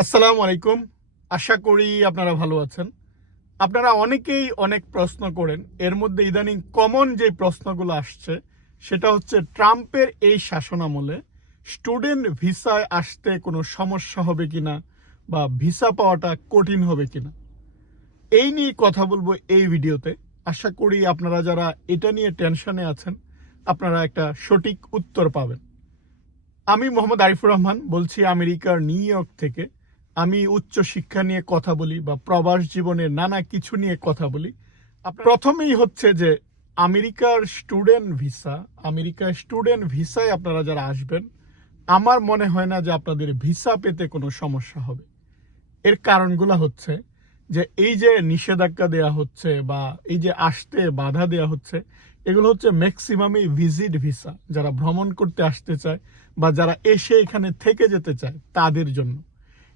আসসালামু আলাইকুম। আশা করি আপনারা ভালো আছেন। আপনারা অনেকেই অনেক প্রশ্ন করেন। এর মধ্যে ইদানিং কমন যে প্রশ্নগুলো আসছে, সেটা হচ্ছে ট্রাম্পের এই শাসনামলে স্টুডেন্ট ভিসায় আসতে কোনো সমস্যা হবে কিনা বা ভিসা পাওয়াটা কঠিন হবে কিনা? এই নিয়ে কথা বলব এই ভিডিওতে। আশা করি আপনারা যারা এটা নিয়ে টেনশনে আছেন, আপনারা একটা সঠিক উত্তর পাবেন। আমি মোহাম্মদ আরিফুর রহমান, বলছি আমেরিকার নিউ ইয়র্ক থেকে। আমি উচ্চ শিক্ষা নিয়ে কথা বলি বা প্রবাস জীবনের নানা কিছু নিয়ে কথা বলি প্রথমেই হচ্ছে যে আমেরিকার স্টুডেন্ট ভিসা, আমেরিকার স্টুডেন্ট ভিসায় আপনারা যারা আসবেন, আমার মনে হয় না যে আপনাদের ভিসা পেতে কোনো সমস্যা হবে। এর কারণগুলো হচ্ছে যে এই যে নিষেধাজ্ঞা দেয়া হচ্ছে বা এই যে আসতে বাধা দেয়া হচ্ছে, এগুলো হচ্ছে ম্যাক্সিমামই ভিজিট ভিসা। যারা ভ্রমণ করতে আসতে চায় বা যারা এসে এখানে থেকে যেতে চায়, তাদের জন্য।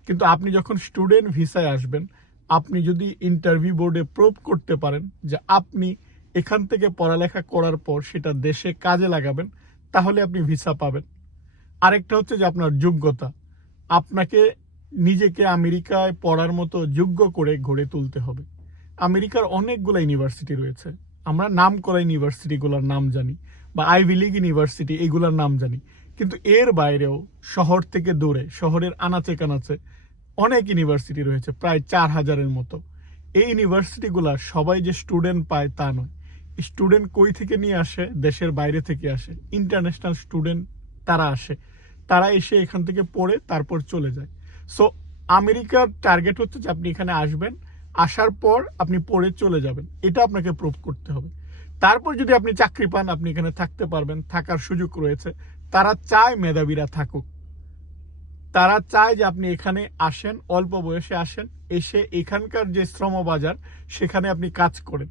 কিন্তু আপনি যখন স্টুডেন্ট ভিসায় আসবেন, আপনি যদি ইন্টারভিউ বোর্ডে প্রুভ করতে পারেন যে আপনি এখান থেকে পড়ালেখা করার পর সেটা দেশে কাজে লাগাবেন, তাহলে আপনি ভিসা পাবেন। আরেকটা হচ্ছে যে আপনার যোগ্যতা। আপনাকে নিজেকে আমেরিকায় পড়ার মতো যোগ্য করে গড়ে তুলতে হবে। আমেরিকার অনেকগুলো ইউনিভার্সিটি রয়েছে। আমরা নাম করা ইউনিভার্সিটিগুলোর নাম জানি, বা আইভি লিগ ইউনিভার্সিটি এগুলোর নাম জানি। কিন্তু এর বাইরেও শহর থেকে দূরে, শহরের আনাচে কানাচে অনেক ইউনিভার্সিটি রয়েছে, প্রায় চার হাজারের মতো। এই ইউনিভার্সিটিগুলা সবাই যে স্টুডেন্ট পায় তা নয়। স্টুডেন্ট কই থেকে নিয়ে আসে? দেশের বাইরে থেকে আসে। ইন্টারন্যাশনাল স্টুডেন্ট তারা আসে। তারা এসে এখান থেকে পড়ে, তারপর চলে যায়। সো আমেরিকার টার্গেট হচ্ছে যে আপনি এখানে আসবেন, আসার পর আপনি পড়ে চলে যাবেন। এটা আপনাকে প্রুভ করতে হবে। তারপর যদি আপনি চাকরি পান, আপনি এখানে থাকতে পারবেন, থাকার সুযোগ রয়েছে। তারা চায় মেধাবীরা থাকুক। তারা চায় যে আপনি এখানে আসেন, অল্প বয়সে আসেন, এসে এখানকার যে শ্রম বাজার সেখানে আপনি কাজ করেন।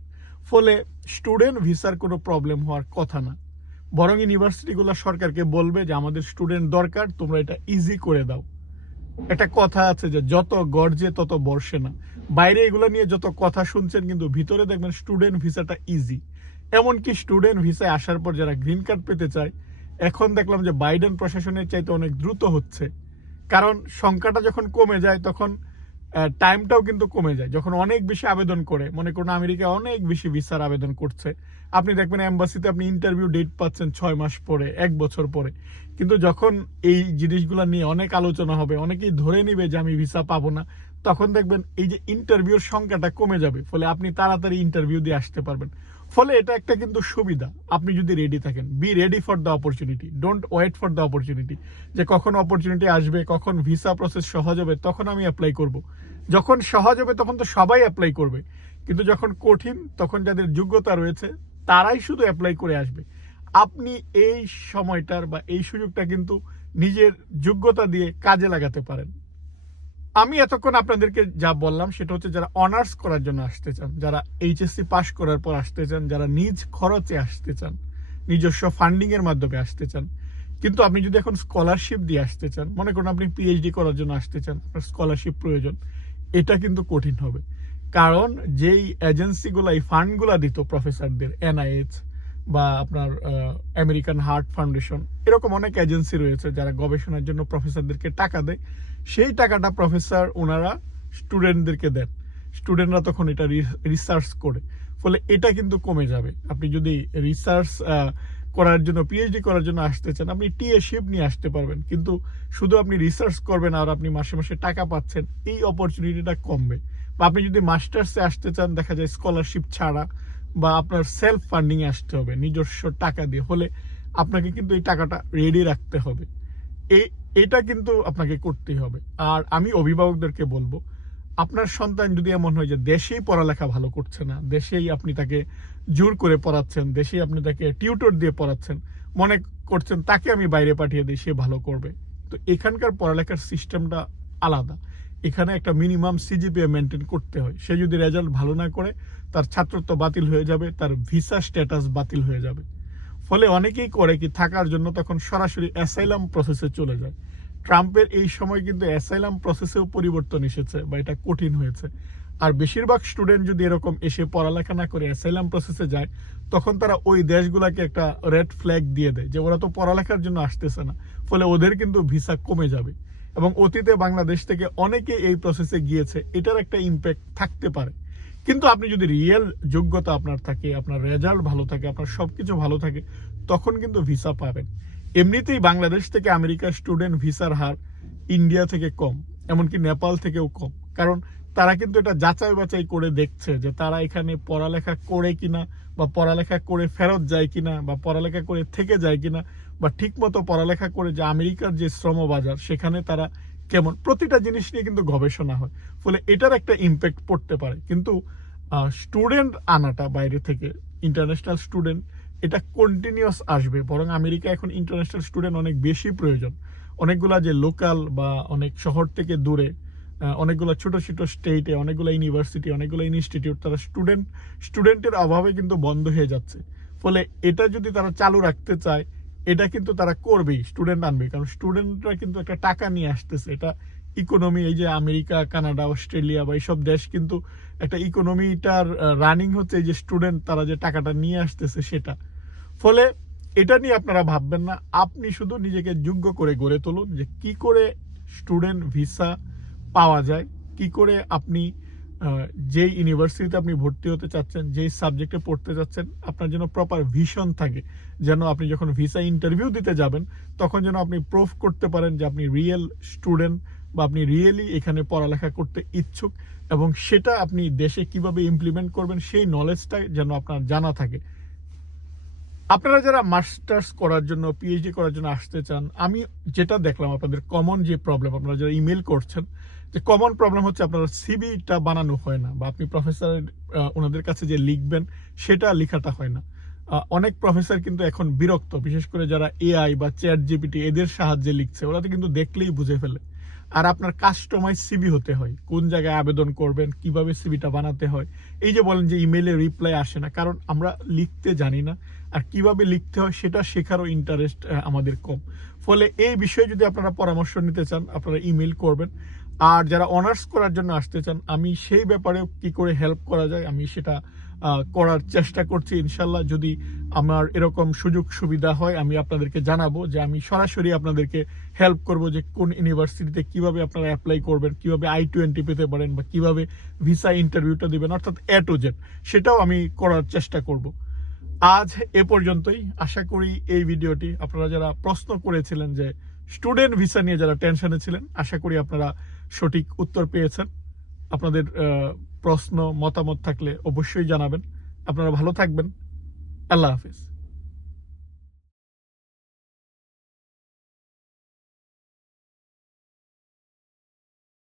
ফলে স্টুডেন্ট ভিসার কোনো প্রবলেম হওয়ার কথা না। বরং ইউনিভার্সিটিগুলো সরকারকে বলবে যে, আমাদের স্টুডেন্ট দরকার, তোমরা এটা ইজি করে দাও। একটা কথা আছে যে, যত গর্জে তত বর্ষে না। বাইরে এগুলো নিয়ে যত কথা শুনছেন, কিন্তু ভিতরে দেখবেন স্টুডেন্ট ভিসাটা ইজি এমনকি স্টুডেন্ট ভিসায় আসার পর যারা গ্রিন কার্ড পেতে চায় এখন দেখলাম যে বাইডেন প্রশাসনের চাইতে অনেক দ্রুত হচ্ছে। কারণ সংখ্যাটা যখন কমে যায়, তখন টাইমটাও কিন্তু কমে যায়। যখন অনেক বেশি আবেদন করে, মনে করুন আমেরিকা অনেক বেশি ভিসার আবেদন করছে। আপনি দেখবেন এম্বাসিতে আপনি ইন্টারভিউ ডেট পাচ্ছেন ছয় মাস পরে, এক বছর পরে। কিন্তু যখন এই জিনিসগুলো নিয়ে অনেক আলোচনা হবে, অনেকেই ধরে নিবে যে আমি ভিসা পাবো না, তখন দেখবেন এই যে ইন্টারভিউর সংখ্যাটা কমে যাবে। ফলে আপনি তাড়াতাড়ি ইন্টারভিউ দিয়ে আসতে পারবেন। ফলে এটা একটা কিন্তু সুবিধা। আপনি যদি রেডি থাকেন be ready for the opportunity don't wait for the opportunity যে কখন অপরচুনিটি আসবে, কখন ভিসা প্রসেস সহজ হবে, তখন আমি অ্যাপ্লাই করব। যখন সহজ হবে, তখন তো সবাই অ্যাপ্লাই করবে। কিন্তু যখন কঠিন, তখন যাদের যোগ্যতা রয়েছে, তারাই শুধু অ্যাপ্লাই করে আসবে। আপনি এই সময়টার বা এই সুযোগটা কিন্তু নিজের যোগ্যতা দিয়ে কাজে লাগাতে পারেন। আমি এতক্ষণ আপনাদেরকে যা বললাম সেটা হচ্ছে যারা অনার্স করার জন্য আসতে চান, যারা এইচএসসি পাশ করার পর আসতে চান, যারা নিজ খরচে আসতে চান, নিজস্ব ফান্ডিং এর মাধ্যমে আসতে চান, কিন্তু আপনি যদি এখন স্কলারশিপ দিয়ে আসতে চান, মনে করুন আপনি পিএইচডি করার জন্য আসতে চান, আপনার স্কলারশিপ প্রয়োজন, এটা কিন্তু কঠিন হবে। কারণ যেই এজেন্সিগুলো এই ফান্ডগুলো দিত প্রফেসরদের এনআইএইচ বা আপনার আমেরিকান হার্ট ফাউন্ডেশন এরকম অনেক এজেন্সি রয়েছে যারা গবেষণার জন্য প্রফেসরদেরকে টাকা দেয়। সেই টাকাটা প্রফেসর ওনারা স্টুডেন্টদেরকে দেন। স্টুডেন্টরা তখন এটা রিসার্চ করে। ফলে এটা কিন্তু কমে যাবে। আপনি যদি রিসার্চ করার জন্য পিএইচডি করার জন্য আসতে চান, আপনি টিএশিপ নিয়ে আসতে পারবেন। কিন্তু শুধু আপনি রিসার্চ করবেন আর আপনি মাসে মাসে টাকা পাচ্ছেন, এই অপরচুনিটিটা কমবে। বা আপনি যদি মাস্টার্সে আসতে চান, দেখা যায় স্কলারশিপ ছাড়া বা আপনার সেলফ ফান্ডিং আসতে হবে, নিজস্ব টাকা দিয়ে, হলে আপনাকে কিন্তু এই টাকাটা রেডি রাখতে হবে। এই এটা কিন্তু আপনাকে করতেই হবে। আর আমি অভিভাবকদেরকে বলব, আপনার সন্তান যদি এমন হয় যে দেশেই পড়ালেখা ভালো করছে না, দেশেই আপনি তাকে জোর করে পড়াচ্ছেন, দেশেই আপনি তাকে টিউটর দিয়ে পড়াচ্ছেন, মনে করছেন তাকে আমি বাইরে পাঠিয়ে দিই, সে ভালো করবে। তো এখানকার পড়ালেখার সিস্টেমটা আলাদা। এখানে একটা মিনিমাম সিজিপিএ মেনটেন করতে হয়। সে যদি রেজাল্ট ভালো না করে, তার ছাত্রত্ব বাতিল হয়ে যাবে, তার ভিসা স্ট্যাটাস বাতিল হয়ে যাবে। ফলে অনেকেই করে কি, থাকার জন্য তখন সরাসরি অ্যাসাইলাম প্রসেসে চলে যায়। ট্রাম্পের এই সময় কিন্তু অ্যাসাইলাম প্রসেসেও পরিবর্তন এসেছে, বা এটা কঠিন হয়েছে। আর বেশিরভাগ স্টুডেন্ট যদি এরকম এসে পড়ালেখা না করে অ্যাসাইলাম প্রসেসে যায়, তখন তারা ওই দেশগুলোকে একটা রেড ফ্ল্যাগ দিয়ে দেয় যে ওরা তো পড়ালেখার জন্য আসতেছে না। ফলে ওদের কিন্তু ভিসা কমে যাবে। এবং অতীতে বাংলাদেশ থেকে অনেকে এই প্রসেসে গিয়েছে। এটার একটা ইম্প্যাক্ট থাকতে পারে। কিন্তু আপনি যদি রিয়েল যোগ্যতা আপনার থাকে, আপনার রেজাল্ট ভালো থাকে, আপনার সবকিছু ভালো থাকে, তখন কিন্তু ভিসা পাবেন। এমনিতেই বাংলাদেশ থেকে আমেরিকার স্টুডেন্ট ভিসার হার ইন্ডিয়া থেকে কম, এমনকি নেপাল থেকেও কম। কারণ তারা কিন্তু এটা যাচাই বাছাই করে দেখছে যে তারা এখানে পড়ালেখা করে কিনা বা পড়ালেখা করে ফেরত যায় কিনা, বা পড়ালেখা করে থেকে যায় কিনা, বা ঠিকমতো পড়ালেখা করে যে আমেরিকার যে শ্রম বাজার সেখানে তারা কেমন, প্রতিটা জিনিস নিয়ে কিন্তু গবেষণা হয়। ফলে এটার একটা ইম্প্যাক্ট পড়তে পারে। কিন্তু স্টুডেন্ট আনাটা বাইরে থেকে ইন্টারন্যাশনাল স্টুডেন্ট এটা কন্টিনিউয়াস আসবে। বরং আমেরিকা এখন ইন্টারন্যাশনাল স্টুডেন্ট অনেক বেশি প্রয়োজন। অনেকগুলা যে লোকাল বা অনেক শহর থেকে দূরে অনেকগুলো ছোট ছোট স্টেটে অনেকগুলো ইউনিভার্সিটি অনেকগুলো ইনস্টিটিউট তারা স্টুডেন্ট স্টুডেন্টের অভাবে কিন্তু বন্ধ হয়ে যাচ্ছে। ফলে এটা যদি তারা চালু রাখতে চায়, এটা কিন্তু তারা করবেই স্টুডেন্ট আনবে। কারণ স্টুডেন্টরা কিন্তু একটা টাকা নিয়ে আসতেছে। এটা ইকোনমি এই যে আমেরিকা, কানাডা, অস্ট্রেলিয়া বা এইসব দেশ কিন্তু একটা ইকোনমিটার রানিং হচ্ছে এই যে স্টুডেন্ট তারা যে টাকাটা নিয়ে আসতেছে সেটা। ফলে এটা নিয়ে আপনারা ভাববেন না। আপনি শুধু নিজেকে যোগ্য করে গড়ে তুলুন যে কি করে স্টুডেন্ট ভিসা পাওয়া যায়। কি করে আপনি যেই ইউনিভার্সিটিতে আপনি ভর্তি হতে চাচ্ছেন, যেই সাবজেক্টে পড়তে যাচ্ছেন আপনার যেন প্রপার ভিশন থাকে। যেন আপনি যখন ভিসা ইন্টারভিউ দিতে যাবেন, তখন যেন আপনি প্রুফ করতে পারেন যে আপনি রিয়েল স্টুডেন্ট বা আপনি রিয়েলি এখানে পড়ালেখা করতে ইচ্ছুক এবং সেটা আপনি দেশে কীভাবে ইমপ্লিমেন্ট করবেন, সেই নলেজটা যেন আপনার জানা থাকে। আপনারা যারা মাস্টার্স করার জন্য পিএইচডি করার জন্য আসতে চান, আমি যেটা দেখলাম, আপনাদের কমন যে প্রবলেম আপনারা যারা ইমেল করছেন যে কমন প্রবলেম হচ্ছে আপনার সিবিটা বানানো হয় না বা আপনি প্রফেসর ওনাদের কাছে যে লিখবেন, সেটা লেখাটা হয় না। অনেক প্রফেসর কিন্তু এখন বিরক্ত, বিশেষ করে যারা এআই বা চ্যাট জিপিটি এদের সাহায্যে লিখছে, ওরা তো কিন্তু দেখলেই বুঝে ফেলে। আর আপনার কাস্টমাইজ সিবি হতে হয়, কোন জায়গায় আবেদন করবেন, কীভাবে সিবিটা বানাতে হয়। এই যে বলেন যে ইমেলে রিপ্লাই আসে না, কারণ আমরা লিখতে জানি না, আর কীভাবে লিখতে হয় সেটা শেখারও ইন্টারেস্ট আমাদের কম। ফলে এই বিষয়ে যদি আপনারা পরামর্শ নিতে চান, আপনারা ইমেল করবেন। আর যারা অনার্স করার জন্য আসতে চান, আমি সেই ব্যাপারে কি করে হেল্প করা যায়, আমি সেটা করার চেষ্টা করছি ইনশাল্লাহ যদি আমার এরকম সুযোগ সুবিধা হয়, আমি আপনাদেরকে জানাব যে আমি সরাসরি আপনাদেরকে হেল্প করব যে কোন ইউনিভার্সিটিতে কীভাবে আপনারা অ্যাপ্লাই করবেন, কীভাবে আই টোয়েন্টি পেতে পারেন বা কীভাবে ভিসা ইন্টারভিউটা দিবেন, অর্থাৎ এ টু জেড সেটাও আমি করার চেষ্টা করব। আজ এ পর্যন্তই। আশা করি এই ভিডিওটি আপনারা যারা প্রশ্ন করেছিলেন যে স্টুডেন্ট ভিসা নিয়ে যারা টেনশনে ছিলেন, আশা করি আপনারা সঠিক উত্তর পেয়েছেন। আপনাদের প্রশ্ন মতামত থাকলে অবশ্যই জানাবেন। আপনারা ভালো থাকবেন। আল্লাহ হাফিজ।